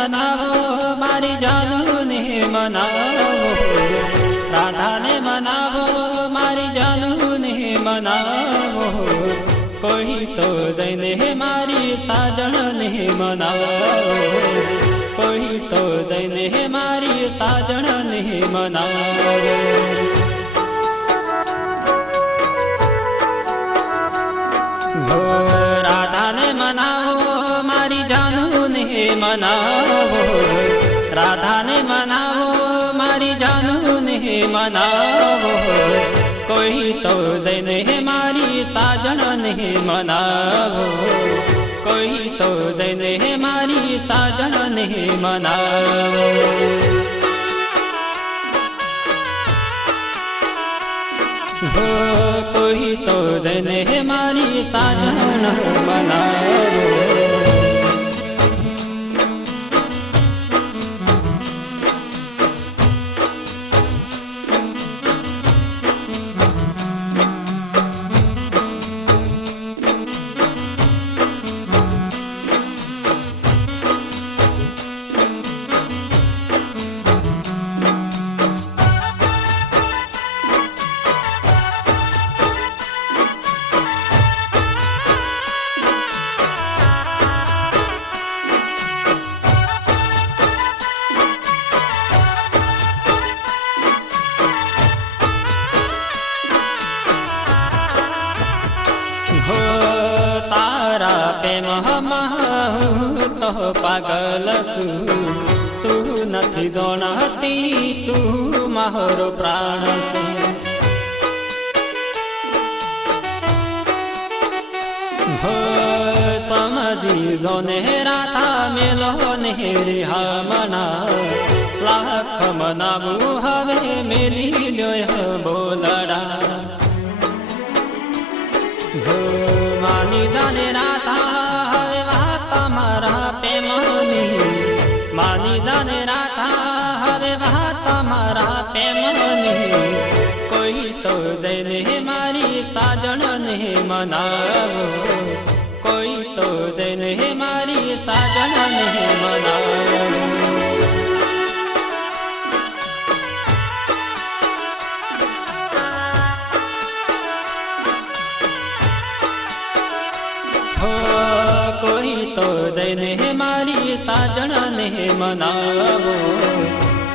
मनावो मारी जानू ने मनावो, राधा ने मनावो मारी जानू ने मनावो, कोई तो जैने मारी साजन ने मनावो, कोई तो जैने मारी साजन ने मनावो। राधा ने मनावो मारी जानू ने मनावो, राधा ने मनावो मारी जानू ने मनावो, कोई तो जैने मारी साजन ने मनावो, कोई तो जैने मारी साजन ने मनावो। हो कोई तो जैने मारी साजन मनावो। हो तारा प्रेम तो पागल सु, तू नथी जोणती तू मारो प्राण से। हो समझी जोने राधा मेलो ने रिहा मना, लाख मनाबू हवे मेली ल्यो बोलड़ा। हो मानी जाने राधा हवे वहा तमारा प्रेमनी, मानी जाने राधा हवे वहा तमारा प्रेमनी, कोई तो जैने मारी साजन ने मनावो, कोई तो जैने मारी साजन ने मनावो। कोई तो जैने मारी साजन ने मनावो,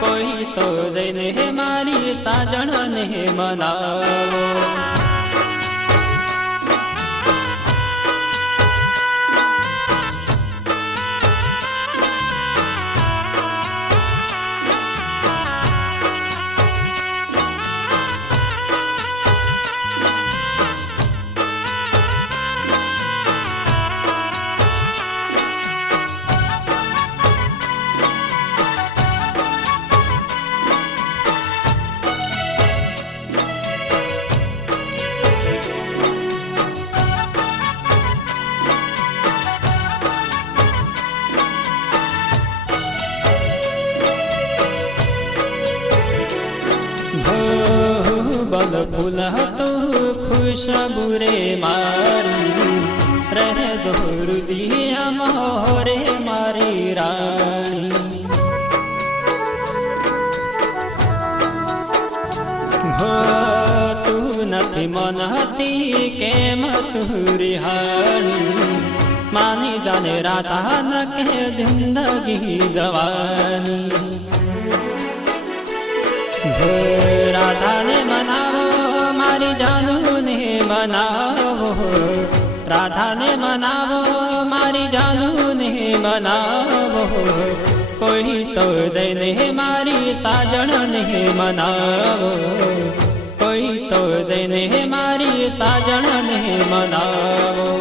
कोई तो जैने मारी साजन ने मनावो। बल फूल तो खुशबू रे मारी, रह जोर दिया मोरे मारी रानी। हो तू नथी मनती केम तू रिहानी, मानी जाने राधा न के जिंदगी जवानी। हो राधा ने मनावो मारी जानू ने मनावो, राधा ने मनावो मारी जानू ने मनावो, कोई तो जैने मारी साजन ने मनावो, कोई तो जैने मारी साजन ने मनावो।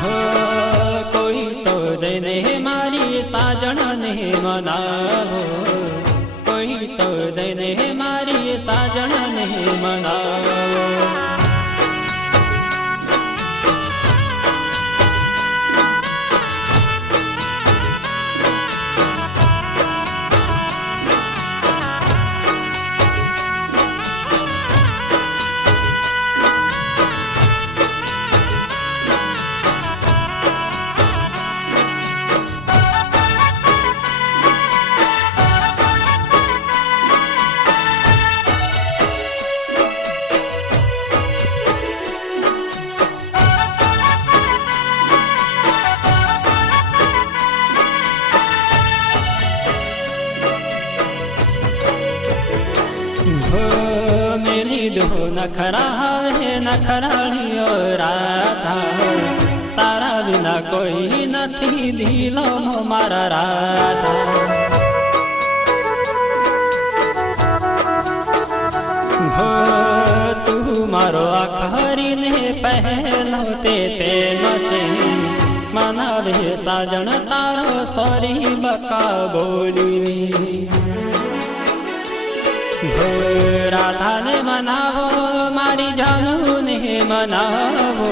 हो कोई तो जैने मारी साजन ने मनावो, कोई तो जैने मारी साजन ने मनावो। हो मेरी दो नखरा है नखराणियो राधा तारा बिना कोई नहीं दिलो मारा राधा हो तू मारो आखरी ने पहलो ते प्रेम से मनावे साजन तारो सॉरी बका बोली हो राधा ने मनावो मारी जानू ने मनावो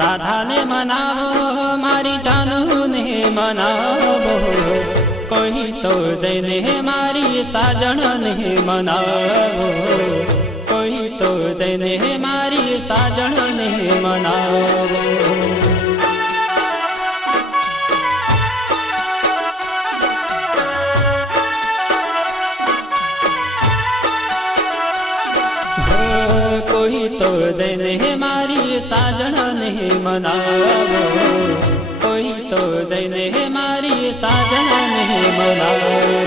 राधा ने मनावो मारी जानू ने मनावो कोई तो जैने मारी साजन ने मनावो कोई तो जैने मारी साजन ने मनावो कोई तो जैने मारी साजन ने मनावो कोई तो जैने मारी साजन ने मनावो।